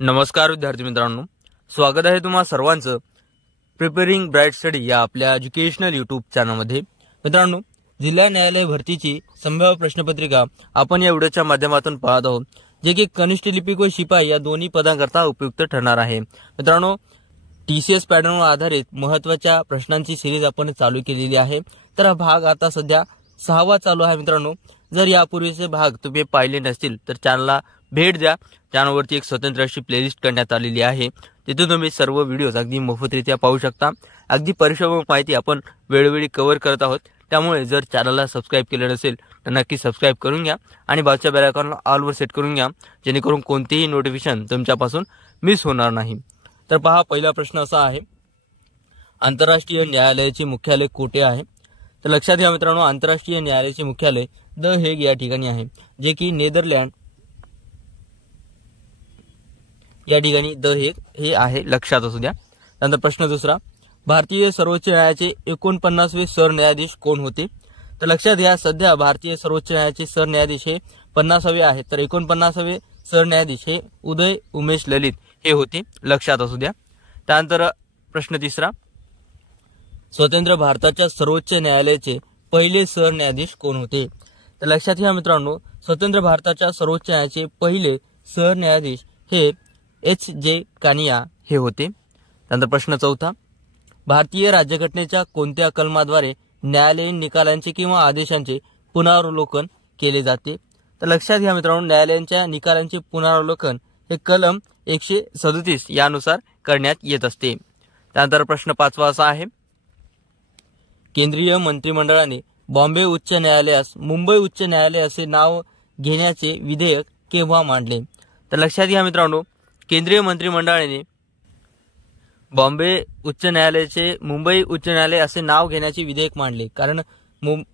नमस्कार विद्यार्थी मित्रांनो, स्वागत आहे तुम्हा सर्वांचं प्रिपेरिंग ब्राइट स्टडी या आपल्या एज्युकेशनल यूट्यूब चॅनलमध्ये। मित्रांनो, जिल्हा न्यायालय भरतीची संभाव्य प्रश्नपत्रिका आपण या व्हिडिओच्या माध्यमातून पाहत आहोत, जे की कनिष्ठ लिपिक व शिपाई या दोन्ही पदांकरता उपयुक्त ठरणार आहे। मित्रांनो, टीसीएस पॅटर्नवर आधारित महत्त्वाच्या प्रश्नांची सिरीज आपण चालू केलेली आहे। तर हा भाग आता सध्या 6वा चालू आहे। मित्रांनो, जर यापूर्वीचे भाग तुम्ही पाहिले नसतील तर चॅनलला भेट द्या। चॅनलवरती एक स्वतंत्र अशी प्लेलिस्ट करण्यात आलेली आहे, तिथे तुम्ही सर्व व्हिडिओज अगदी मोफतरित्या पाहू शकता। अगदी परिश्रमात्मक माहिती आपण वेळोवेळी कव्हर करत आहोत, त्यामुळे जर चॅनलला सबस्क्राइब केले नसेल तर नक्की सबस्क्राइब करून घ्या आणि बाजूच्या बेल आयकॉनला ऑलवर सेट करून घ्या, जेणेकरून कोणतेही नोटिफिकेशन तुमच्यापासून मिस होणार नाही। तर पहा, पहिला प्रश्न असा आहे, आंतरराष्ट्रीय न्यायालयाचे मुख्यालय कोठे आहे? तर लक्षात घ्या मित्रांनो, आंतरराष्ट्रीय न्यायालयाचे मुख्यालय द हेग या ठिकाणी आहे, जे की नेदरलँड या ठिकाणी द हेग हे आहे, लक्षात असू द्या। नंतर प्रश्न दुसरा, भारतीय सर्वोच्च न्यायालयाचे 49वे सरन्यायाधीश कोण होते? तर लक्षात घ्या, सध्या भारतीय सर्वोच्च न्यायालयाचे सरन्यायाधीश हे 50वे आहेत, तर 49वे सरन्यायाधीश हे उदय उमेश ललित हे होते, लक्षात असू द्या। त्यानंतर प्रश्न तिसरा, स्वतंत्र भारताच्या सर्वोच्च न्यायालयाचे पहिले सरन्यायाधीश कोण होते? तर लक्षात घ्या मित्रांनो, स्वतंत्र भारताच्या सर्वोच्च न्यायालयाचे पहिले सरन्यायाधीश हे H.J. कानिया हे होते। त्यानंतर प्रश्न चौथा, भारतीय राज्यघटनेच्या कोणत्या कलमाद्वारे न्यायालयीन निकालांचे किंवा आदेशांचे पुनरावलोकन केले जाते? तर लक्षात घ्या मित्रांनो, न्यायालयांच्या निकालांचे पुनरावलोकन हे कलम 137 यानुसार करण्यात येत असते। त्यानंतर प्रश्न पाचवा असा आहे, केंद्रीय मंत्रिमंडळाने बॉम्बे उच्च न्यायालयास मुंबई उच्च न्यायालय असे नाव घेण्याचे विधेयक केव्हा मांडले? तर लक्षात घ्या मित्रांनो, केंद्रीय मंत्रिमंडळाने बॉम्बे उच्च न्यायालयाचे मुंबई उच्च न्यायालय असे नाव घेण्याचे विधेयक मांडले, कारण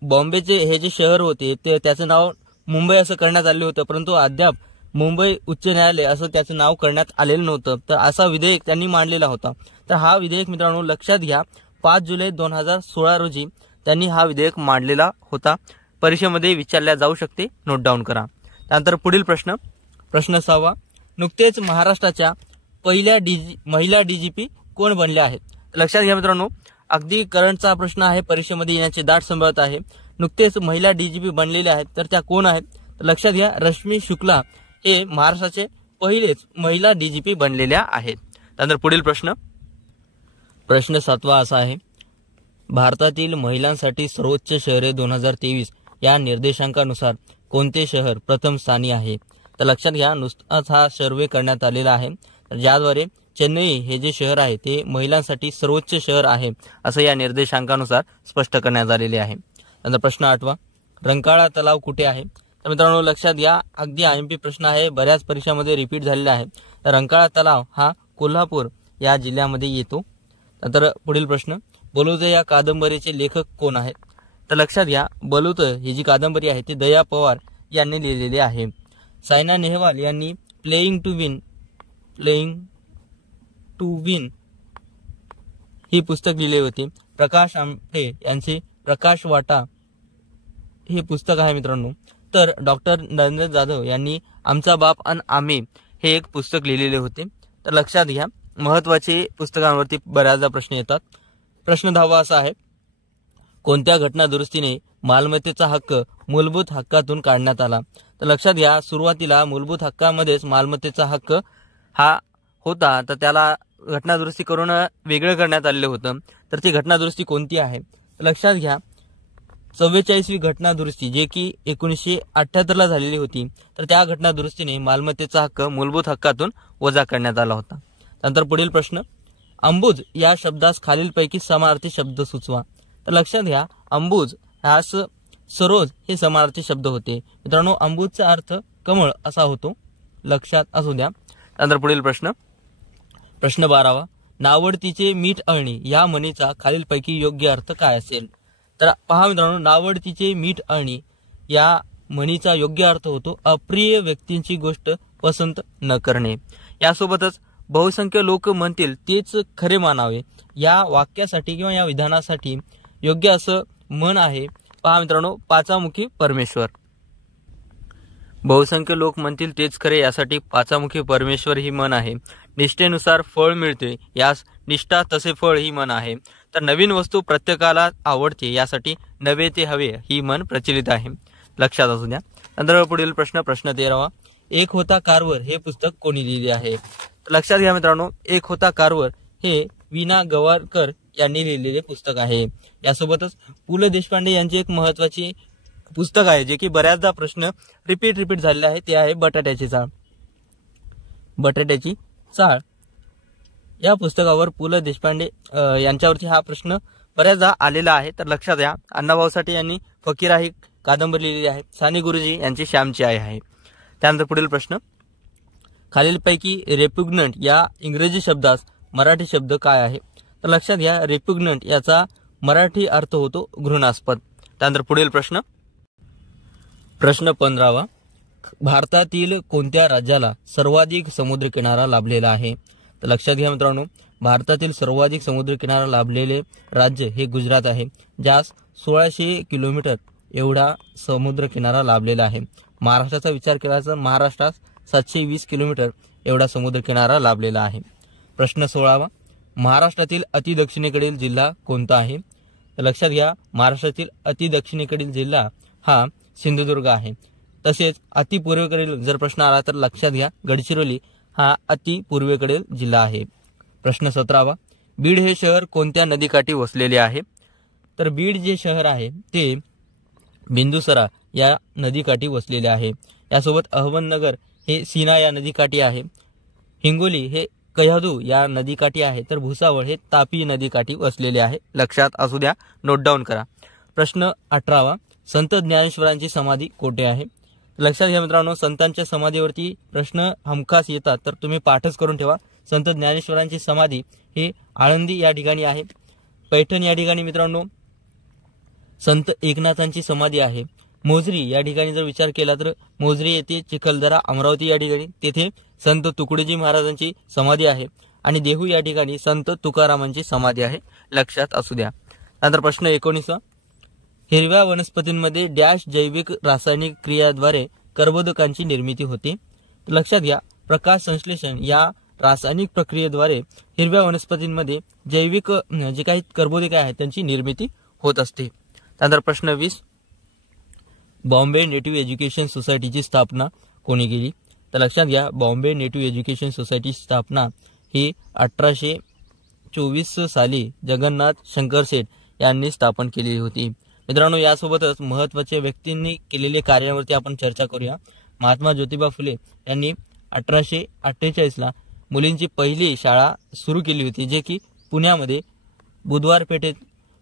बॉम्बेचे हे जे शहर होते ते त्याचं नाव मुंबई असं करण्यात आले होतं, परंतु अद्याप मुंबई उच्च न्यायालय असं त्याचं नाव करण्यात आलेलं नव्हतं। तर असा विधेयक त्यांनी मांडलेला होता। तर हा विधेयक मित्रांनो लक्षात घ्या, 5 जुलै 2016 रोजी त्यांनी हा विधेयक मांडलेला होता। परीक्षेमध्ये विचारल्या जाऊ शकते, नोट डाऊन करा। त्यानंतर पुढील प्रश्न, प्रश्न 6वा, नुकतेच महाराष्ट्राच्या पहिल्या महिला डीजीपी कोण बनल्या आहेत? लक्षात घ्या मित्रांनो, अगदी करंटचा प्रश्न आहे, परीक्षेमध्ये येण्याची दाट संभाव्यता आहे। नुकतेच महिला डीजीपी बनलेल्या आहेत, तर त्या कोण आहेत? तर लक्षात घ्या, रश्मी शुक्ला हे महाराष्ट्राचे पहिलेच महिला डीजीपी बनलेल्या आहेत। त्यानंतर पुढील प्रश्न, प्रश्न 7वा असा आहे, भारतातील महिलांसाठी सर्वोच्च शहरे 2023 या निर्देशांकानुसार कोणते शहर प्रथम स्थानी आहे? तर लक्षात घ्या, नुसताच हा सर्वे करण्यात आलेला आहे, ज्याद्वारे चेन्नई हे जे शहर आहे ते महिलांसाठी सर्वोच्च शहर आहे असं या निर्देशांकानुसार स्पष्ट करण्यात आलेले आहे। नंतर प्रश्न 8वा, रंकाळा तलाव कुठे आहे? तर मित्रांनो लक्षात घ्या, अगदी IMP प्रश्न आहे, बऱ्याच परीक्षांमध्ये रिपीट झालेला आहे। तर रंकाळा तलाव हा कोल्हापूर या जिल्ह्यामध्ये येतो। नंतर पुढील प्रश्न, बलुतं या कादंबरीचे लेखक कोण आहेत? तर लक्षात घ्या, बलुतं ही जी कादंबरी आहे ती दया पवार यांनी लिहिलेली आहे। सायना नेहवाल यांनी प्लेइंग टू विन ही पुस्तक लिहिले होते। प्रकाश आमटे यांचे प्रकाश वाटा हे पुस्तक आहे मित्रांनो। तर डॉक्टर नरेंद्र जाधव यांनी आमचा बाप अन आम्ही हे एक पुस्तक लिहिलेले होते। तर लक्षात घ्या, महत्त्वाचे पुस्तकांवरती बऱ्याचदा प्रश्न येतात। प्रश्न 10वा असा आहे, कोणत्या घटना दुरुस्तीने मालमत्तेचा हक्क मूलभूत हक्कातून काढण्यात आला? तर लक्षात घ्या, सुरुवातीला मूलभूत हक्कामध्येच मालमत्तेचा हक्क हा होता, तर त्याला घटना दुरुस्ती करून वेगळं करण्यात आलेलं होतं। तर ती घटना दुरुस्ती कोणती आहे? तर लक्षात घ्या, 44वी घटना दुरुस्ती, जे की 1978ला झालेली होती। तर त्या घटना दुरुस्तीने मालमत्तेचा हक्क मूलभूत हक्कातून वजा करण्यात आला होता। नंतर पुढील प्रश्न, अंबुज या शब्दास खालीलपैकी समानार्थी शब्द सुचवा? तर लक्षात घ्या, अंबुज ह्यास सरोज हे समानार्थी शब्द होते। मित्रांनो, अंबुजचा अर्थ कमळ असा होतो, लक्षात असू द्या। नंतर पुढील प्रश्न, प्रश्न 12वा, नावडतीचे मीठ अळणी या म्हणीचा खालीलपैकी योग्य अर्थ काय असेल? तर पहा मित्रांनो, नावडतीचे मीठ अळणी या म्हणीचा योग्य अर्थ होतो अप्रिय व्यक्तींची गोष्ट पसंत न करणे। यासोबतच बहुसंख्य लोक म्हणतील तेच खरे मानावे या वाक्यासाठी किंवा या विधानासाठी योग्य असं म्हण आहे, पहा मित्रांनो, पाचामुखी परमेश्वर। बहुसंख्य लोक म्हणतील तेच खरे, यासाठी पाचामुखी परमेश्वर ही म्हण आहे. निष्ठेनुसार फळ मिळते, यास निष्ठा तसे फळ ही म्हण आहे. तर नवीन वस्तू प्रत्येकाला आवडते, यासाठी नवे ते हवे ही म्हण प्रचलित आहे. लक्षात असू द्या. नंतर पुढील प्रश्न 13वा. एक होता कारवर हे पुस्तक कोणी लिहिले आहे? तर लक्षात घ्या मित्रांनो, एक होता कारवर हे विना गवारकर यांनी लिहिलेले पुस्तक आहे. यासोबतच पु ल देशपांडे यांचे एक महत्वाचे पुस्तक आहे जे की बऱ्याचदा प्रश्न रिपीट झालेला आहे, ते आहे बटाट्याची चाळ. बटाट्याची चाळ या पुस्तकावर पु ल देशपांडे यांच्यावरती हा प्रश्न बऱ्याचदा आलेला आहे. तर लक्षात घ्या. अण्णाभाऊ साठे यांनी फकीरा ही कादंबरी लिहिलेली आहे. साने गुरुजी यांची श्यामची आई आहे. त्यानंतर पुढील प्रश्न, खालीलपैकी रेप्युग्नंट या इंग्रजी शब्दास मराठी शब्द काय आहे? तर लक्षात घ्या, रेप्युग्नंट याचा मराठी अर्थ होतो घृणास्पद. त्यानंतर पुढील प्रश्न 15वा. भारतातील कोणत्या राज्याला सर्वाधिक समुद्रकिनारा लाभलेला आहे? तर लक्षात घ्या मित्रांनो, भारतातील सर्वाधिक समुद्रकिनारा लाभलेले राज्य हे गुजरात आहे, ज्यास 1600 किलोमीटर एवढा समुद्रकिनारा लाभलेला आहे. महाराष्ट्राचा विचार केला तर महाराष्ट्रात 720 किलोमीटर एवढा समुद्रकिनारा लाभलेला आहे. प्रश्न 16वा. महाराष्ट्रातील अति दक्षिणेकडील जिल्हा कोणता आहे? तर लक्षात घ्या, महाराष्ट्रातील अति दक्षिणेकडील जिल्हा हा सिंधुदुर्ग आहे. तसेच अति पूर्वेकडील जर प्रश्न आला तर लक्षात घ्या, गडचिरोली हा अति पूर्वेकडील जिल्हा आहे. प्रश्न 17वा. बीड हे शहर कोणत्या नदीकाठी वसलेले आहे? तर बीड जे शहर आहे ते बिंदुसरा या नदीकाठी वसलेले आहे. यासोबत अहमदनगर हे सीना या नदीकाठी आहे. हिंगोली हे कह्यादू या नदीकाठी आहे. तर भुसावळ हे तापी नदीकाठी वसलेले आहे. लक्षात असू द्या, नोट डाऊन करा. प्रश्न 18वा. संत ज्ञानेश्वरांची समाधी कोठे आहे? लक्षात घ्या मित्रांनो, संतांच्या समाधीवरती प्रश्न हमखास येतात, तर तुम्ही पाठच करून ठेवा. संत ज्ञानेश्वरांची समाधी हे आळंदी या ठिकाणी आहे. पैठण या ठिकाणी मित्रांनो संत एकनाथांची समाधी आहे. मोजरी या ठिकाणी जर विचार केला तर मोजरी येथे, चिखलदरा, अमरावती या ठिकाणी तेथे संत तुकडोजी महाराजांची समाधी आहे. आणि देहू या ठिकाणी संत तुकारामांची समाधी आहे. लक्षात असू द्या. नंतर प्रश्न 19वा. हिरव्या वनस्पतींमध्ये डॅश जैविक रासायनिक क्रियाद्वारे कर्बोदकांची निर्मिती होते? लक्षात घ्या, प्रकाश संश्लेषण या रासायनिक प्रक्रियेद्वारे हिरव्या वनस्पतींमध्ये जैविक जे काही कर्बोदके आहेत त्यांची निर्मिती होत असते. त्यानंतर प्रश्न 20. बॉम्बे नेटिव्ह एज्युकेशन सोसायटीची स्थापना कोणी केली? तर लक्षात घ्या, बॉम्बे नेटिव्ह एज्युकेशन सोसायटीची स्थापना ही 1824 साली जगन्नाथ शंकर सेठ यांनी स्थापन केलेली होती. मित्रांनो, यासोबतच महत्त्वाच्या व्यक्तींनी केलेल्या कार्यावरती आपण चर्चा करूया. महात्मा ज्योतिबा फुले यांनी 1848ला मुलींची पहिली शाळा सुरू केली होती, जे की पुण्यामध्ये बुधवार पेठेत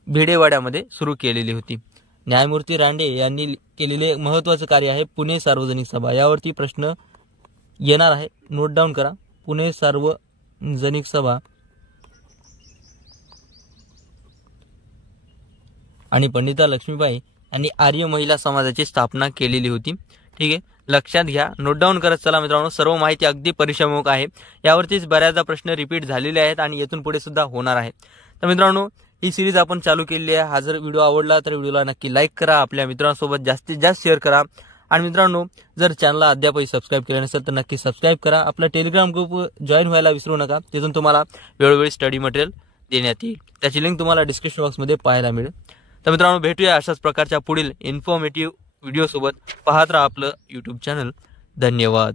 भिडेवाड्यामध्ये सुरू केलेली होती. न्यायमूर्ती रांडे यांनी केलेले महत्त्वाचं कार्य आहे पुणे सार्वजनिक सभा. यावरती प्रश्न येणार आहे, नोट डाऊन करा. पुणे सार्वजनिक सभा आणि पंडिता लक्ष्मीबाई यांनी आर्य महिला समाजाची स्थापना केलेली होती. ठीक आहे, लक्षात घ्या, नोट डाऊन करत चला मित्रांनो. सर्व माहिती अगदी परिश्रमक आहे. यावरतीच बऱ्याचदा प्रश्न रिपीट झालेले आहेत आणि येथून पुढे सुद्धा होणार आहे. तर मित्रांनो, ही सिरीज आपण चालू केलेली आहे. हा जर व्हिडिओ आवडला तर व्हिडिओला नक्की लाईक करा, आपल्या मित्रांसोबत जास्तीत जास्त शेअर करा. आणि मित्रांनो, जर चॅनलला अद्यापही सबस्क्राईब केले नसेल तर नक्की सबस्क्राईब करा. आपला टेलिग्राम ग्रुप जॉईन व्हायला विसरू नका. तिथून तुम्हाला वेळोवेळी स्टडी मटेरियल देण्यात येईल. त्याची लिंक तुम्हाला डिस्क्रिप्शन बॉक्समध्ये पाहायला मिळेल. तर मित्रांनो, भेटूया अशाच प्रकारच्या पुढील इन्फॉर्मेटिव्ह व्हिडिओसोबत. पाहत राहा आपलं यूट्यूब चॅनल. धन्यवाद.